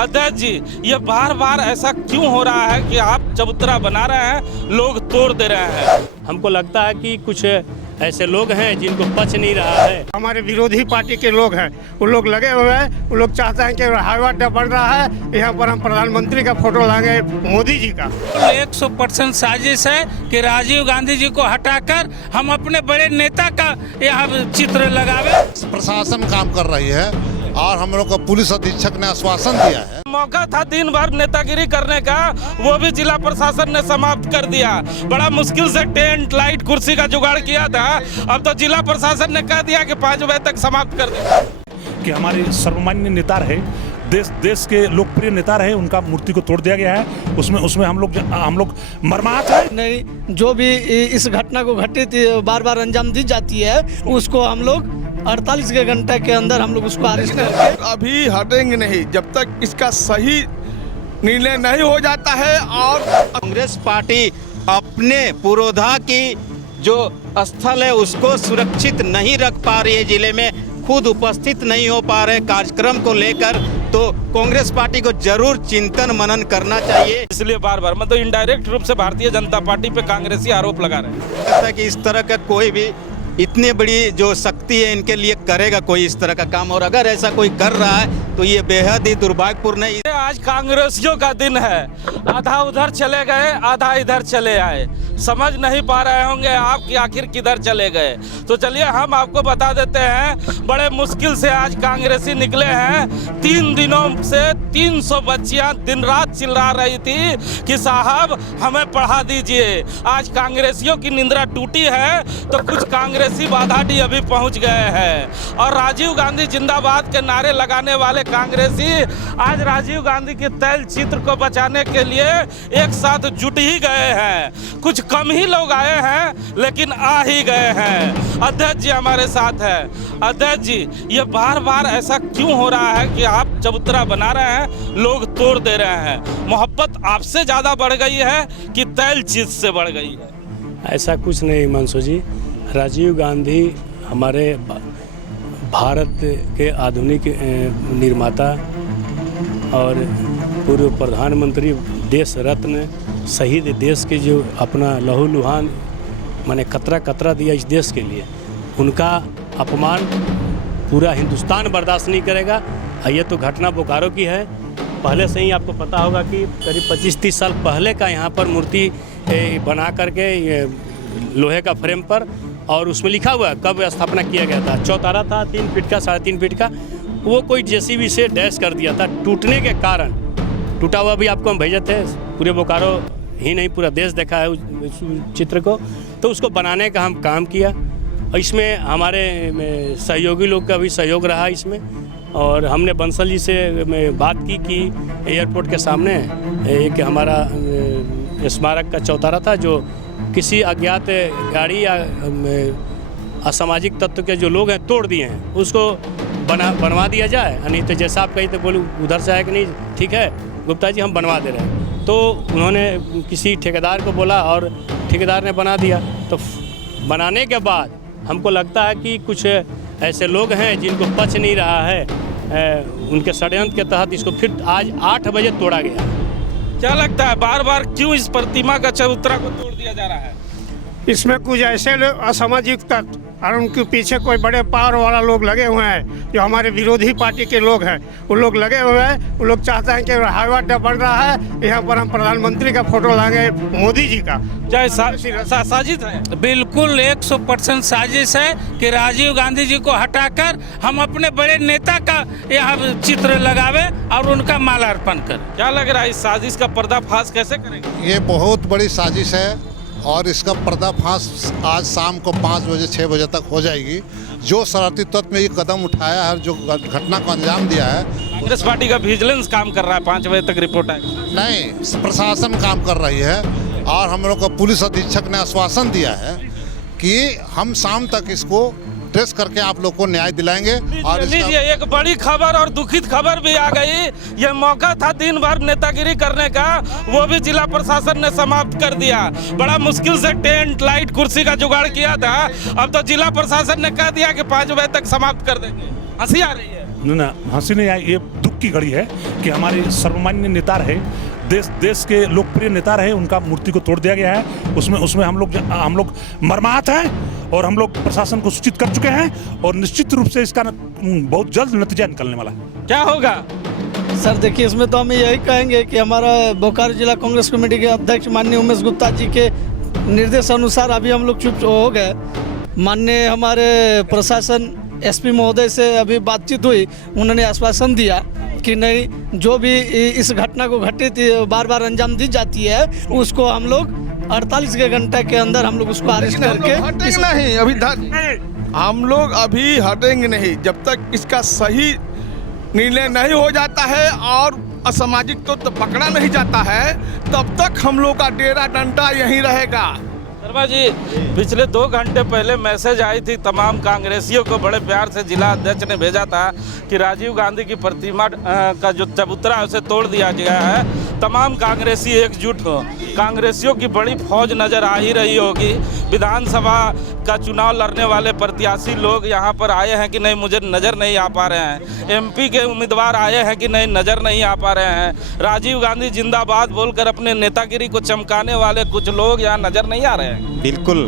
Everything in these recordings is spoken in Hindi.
अध्यक्ष जी, ये बार बार ऐसा क्यों हो रहा है कि आप चबूतरा बना रहे हैं, लोग तोड़ दे रहे हैं? हमको लगता है कि कुछ ऐसे लोग हैं जिनको पच नहीं रहा है। हमारे विरोधी पार्टी के लोग हैं, वो लोग लगे हुए हैं, वो लोग चाहते हैं कि हवाई अड्डा बन रहा है, यहाँ पर हम प्रधानमंत्री का फोटो लाएंगे, मोदी जी का। 100% साजिश है कि राजीव गांधी जी को हटाकर हम अपने बड़े नेता का यहाँ चित्र लगावे। प्रशासन काम कर रही है और हम लोग को पुलिस अधीक्षक ने आश्वासन दिया है। मौका था दिन भर नेतागिरी करने का, वो भी जिला प्रशासन ने समाप्त कर दिया। बड़ा मुश्किल से टेंट लाइट कुर्सी का जुगाड़ किया था, अब तो जिला प्रशासन ने कह दिया कि 5 बजे तक समाप्त कर दिया। कि हमारे सर्वमान्य नेता रहे, देश के लोकप्रिय नेता रहे, उनका मूर्ति को तोड़ दिया गया है। उसमें हम लोग मर्माहत है। नहीं, जो भी इस घटना को घटित बार बार अंजाम दी जाती है, उसको हम लोग 48 घंटे के अंदर हम लोग उसको अरेस्ट करके अभी हटेंगे नहीं जब तक इसका सही निर्णय नहीं हो जाता है। और कांग्रेस पार्टी अपने पुरोधा की जो स्थल है उसको सुरक्षित नहीं रख पा रही है, जिले में खुद उपस्थित नहीं हो पा रहे कार्यक्रम को लेकर, तो कांग्रेस पार्टी को जरूर चिंतन मनन करना चाहिए। इसलिए बार बार मतलब इनडायरेक्ट रूप से भारतीय जनता पार्टी पे कांग्रेसी आरोप लगा रहे हैं। है कि इस तरह का कोई भी इतनी बड़ी जो शक्ति है इनके लिए करेगा कोई इस तरह का काम, और अगर ऐसा कोई कर रहा है तो ये बेहद ही दुर्भाग्यपूर्ण है। आज कांग्रेसियों का दिन है, आधा उधर चले गए, आधा इधर चले आए, समझ नहीं पा रहे होंगे आप कि आखिर किधर चले गए। तो चलिए हम आपको बता देते हैं, बड़े मुश्किल से आज कांग्रेसी निकले हैं। 3 दिनों से 300 बच्चियां दिन रात चिल्ला रही थी कि साहब हमें पढ़ा दीजिए। आज कांग्रेसियों की निंद्रा टूटी है तो कुछ कांग्रेसी बाधाडी अभी पहुंच गए हैं, और राजीव गांधी जिंदाबाद के नारे लगाने वाले कांग्रेसी आज राजीव गांधी के तैल चित्र को बचाने के लिए एक साथ जुट ही गए हैं। कुछ कम ही लोग आए हैं लेकिन आ ही गए हैं। अध्यक्ष जी हमारे साथ है। अध्यक्ष जी, ये बार बार ऐसा क्यों हो रहा है कि आप चबूतरा बना रहे हैं, लोग तोड़ दे रहे हैं? मोहब्बत आपसे ज्यादा बढ़ गई है कि तैल चीज से बढ़ गई है? ऐसा कुछ नहीं मंसू जी, राजीव गांधी हमारे भारत के आधुनिक निर्माता और पूर्व प्रधानमंत्री, देश रत्न, शहीद देश के जो अपना लहू लुहान माने कतरा दिया इस देश के लिए, उनका अपमान पूरा हिंदुस्तान बर्दाश्त नहीं करेगा। ये तो घटना बोकारो की है। पहले से ही आपको पता होगा कि करीब 25-30 साल पहले का यहाँ पर मूर्ति बना करके लोहे का फ्रेम पर, और उसमें लिखा हुआ है कब स्थापना किया गया था। चौतारा था 3 फीट का, 3.5 फीट का, वो कोई जेसीबी से डैश कर दिया था। टूटने के कारण, टूटा हुआ भी आपको हम भेजे थे, पूरे बोकारो ही नहीं पूरा देश देखा है उस चित्र को। तो उसको बनाने का हम काम किया, और इसमें हमारे सहयोगी लोग का भी सहयोग रहा इसमें। और हमने बंसल जी से बात की कि एयरपोर्ट के सामने एक हमारा स्मारक का चौतारा था जो किसी अज्ञात गाड़ी या असामाजिक तत्व के जो लोग हैं तोड़ दिए हैं, उसको बनवा दिया जाए। नहीं तो जैसा आप कही तो बोले उधर से आए कि नहीं, ठीक है गुप्ता जी हम बनवा दे रहे हैं। तो उन्होंने किसी ठेकेदार को बोला और ठेकेदार ने बना दिया। तो बनाने के बाद हमको लगता है कि कुछ ऐसे लोग हैं जिनको पच नहीं रहा है, उनके षड्यंत्र के तहत इसको फिर आज 8 बजे तोड़ा गया। क्या लगता है बार बार क्यों इस प्रतिमा का चबूतरा को तोड़ दिया जा रहा है? इसमें कुछ ऐसे असामाजिक तत्व और उनके पीछे कोई बड़े पावर वाला लोग लगे हुए हैं, जो हमारे विरोधी पार्टी के लोग हैं, वो लोग लगे हुए हैं, वो लोग चाहते हैं कि हवाई अड्डा बन रहा है, यहाँ पर हम प्रधानमंत्री का फोटो लाएंगे, मोदी जी का। साजिश है? बिल्कुल 100% साजिश है कि राजीव गांधी जी को हटाकर हम अपने बड़े नेता का यहाँ चित्र लगावे और उनका मालार्पण करें। क्या लग रहा है इस साजिश का पर्दाफाश कैसे करेंगे? ये बहुत बड़ी साजिश है और इसका पर्दाफाश आज शाम को 5 बजे 6 बजे तक हो जाएगी। जो शरारती तत्व में ये कदम उठाया है, जो घटना को अंजाम दिया है, कांग्रेस पार्टी का विजिलेंस काम कर रहा है, 5 बजे तक रिपोर्ट आएगी। नहीं, प्रशासन काम कर रही है और हम लोग को पुलिस अधीक्षक ने आश्वासन दिया है कि हम शाम तक इसको ट्रेस करके आप लोग को न्याय दिलाएंगे। और लीजिए एक बड़ी खबर और दुखित खबर भी आ गई। ये मौका था दिन भर नेतागिरी करने का, वो भी जिला प्रशासन ने समाप्त कर दिया। बड़ा मुश्किल से टेंट लाइट कुर्सी का जुगाड़ किया था, अब तो जिला प्रशासन ने कह दिया कि 5 बजे तक समाप्त कर देंगे। हंसी आ रही है। ना हंसी नहीं आई, ये दुख की घड़ी है कि हमारे सर्वमान्य नेता रहे, देश के लोकप्रिय नेता रहे, उनका मूर्ति को तोड़ दिया गया है। उसमें हम लोग मर्माहत हैं और हम लोग प्रशासन को सूचित कर चुके हैं और निश्चित रूप से इसका बहुत जल्द नतीजा निकलने वाला है। क्या होगा सर देखिए, इसमें तो हम यही कहेंगे कि हमारा बोकारो जिला कांग्रेस कमेटी के अध्यक्ष माननीय उमेश गुप्ता जी के निर्देश अनुसार अभी हम लोग चुप हो गए। माननीय हमारे प्रशासन एसपी महोदय से अभी बातचीत हुई, उन्होंने आश्वासन दिया कि नहीं, जो भी इस घटना को घटित बार बार अंजाम दी जाती है उसको हम लोग 48 घंटे के अंदर हम लोग उसको अरेस्ट करके नहीं अभी हम लोग अभी हटेंगे नहीं जब तक इसका सही निर्णय नहीं हो जाता है और असामाजिक तो पकड़ा नहीं जाता है, तब तक हम लोग का डेरा डंडा यहीं रहेगा। शर्मा जी, पिछले 2 घंटे पहले मैसेज आई थी तमाम कांग्रेसियों को, बड़े प्यार से जिला अध्यक्ष ने भेजा था कि राजीव गांधी की प्रतिमा का जो चबूतरा है उसे तोड़ दिया गया है, तमाम कांग्रेसी एकजुट हो। कांग्रेसियों की बड़ी फौज नज़र आ ही रही होगी। विधानसभा का चुनाव लड़ने वाले प्रत्याशी लोग यहाँ पर आए हैं कि नहीं, मुझे नज़र नहीं आ पा रहे हैं। एमपी के उम्मीदवार आए हैं कि नहीं, नज़र नहीं आ पा रहे हैं। राजीव गांधी जिंदाबाद बोलकर अपने नेतागिरी को चमकाने वाले कुछ लोग यहाँ नज़र नहीं आ रहे हैं। बिल्कुल,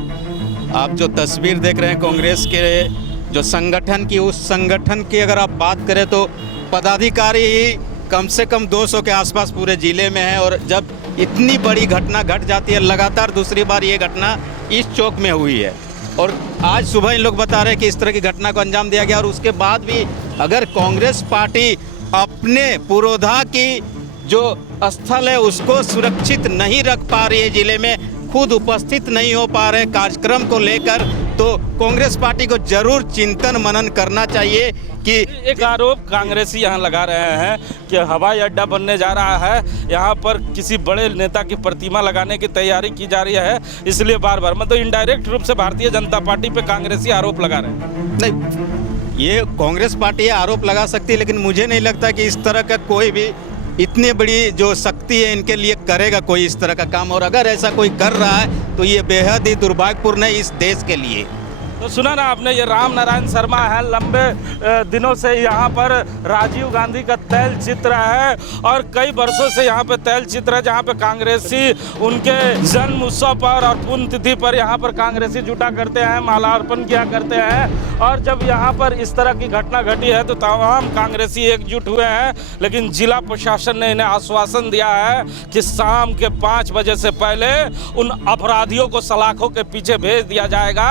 आप जो तस्वीर देख रहे हैं कांग्रेस के जो संगठन की, उस संगठन की अगर आप बात करें तो पदाधिकारी ही कम से कम 200 के आसपास पूरे जिले में है। और जब इतनी बड़ी घटना घट जाती है, लगातार दूसरी बार ये घटना इस चौक में हुई है और आज सुबह इन लोग बता रहे हैं कि इस तरह की घटना को अंजाम दिया गया और उसके बाद भी अगर कांग्रेस पार्टी अपने पुरोधा की जो स्थल है उसको सुरक्षित नहीं रख पा रही है, जिले में खुद उपस्थित नहीं हो पा रहे कार्यक्रम को लेकर, तो कांग्रेस पार्टी को जरूर चिंतन मनन करना चाहिए कि एक आरोप कांग्रेसी यहाँ लगा रहे हैं कि हवाई अड्डा बनने जा रहा है, यहाँ पर किसी बड़े नेता की प्रतिमा लगाने की तैयारी की जा रही है, इसलिए बार बार मतलब इनडायरेक्ट रूप से भारतीय जनता पार्टी पे कांग्रेसी आरोप लगा रहे हैं। नहीं, ये कांग्रेस पार्टी आरोप लगा सकती है, लेकिन मुझे नहीं लगता कि इस तरह का कोई भी इतनी बड़ी जो शक्ति है इनके लिए करेगा कोई इस तरह का काम, और अगर ऐसा कोई कर रहा है तो ये बेहद ही दुर्भाग्यपूर्ण है इस देश के लिए। तो सुना ना आपने, ये राम नारायण शर्मा है, लंबे दिनों से यहाँ पर राजीव गांधी का तैल चित्र है और कई वर्षों से यहाँ पे तैल चित्र है, जहाँ पे कांग्रेसी उनके जन्म उत्सव पर और पुण्यतिथि पर यहाँ पर कांग्रेसी जुटा करते हैं, माला अर्पण किया करते हैं। और जब यहाँ पर इस तरह की घटना घटी है तो तमाम कांग्रेसी एकजुट हुए हैं, लेकिन जिला प्रशासन ने इन्हें आश्वासन दिया है कि शाम के 5 बजे से पहले उन अपराधियों को सलाखों के पीछे भेज दिया जाएगा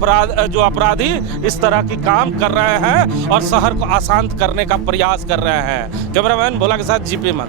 जो अपराधी इस तरह की काम कर रहे हैं और शहर को अशांत करने का प्रयास कर रहे हैं। कैमरामैन भोला के साथ जीपी मन।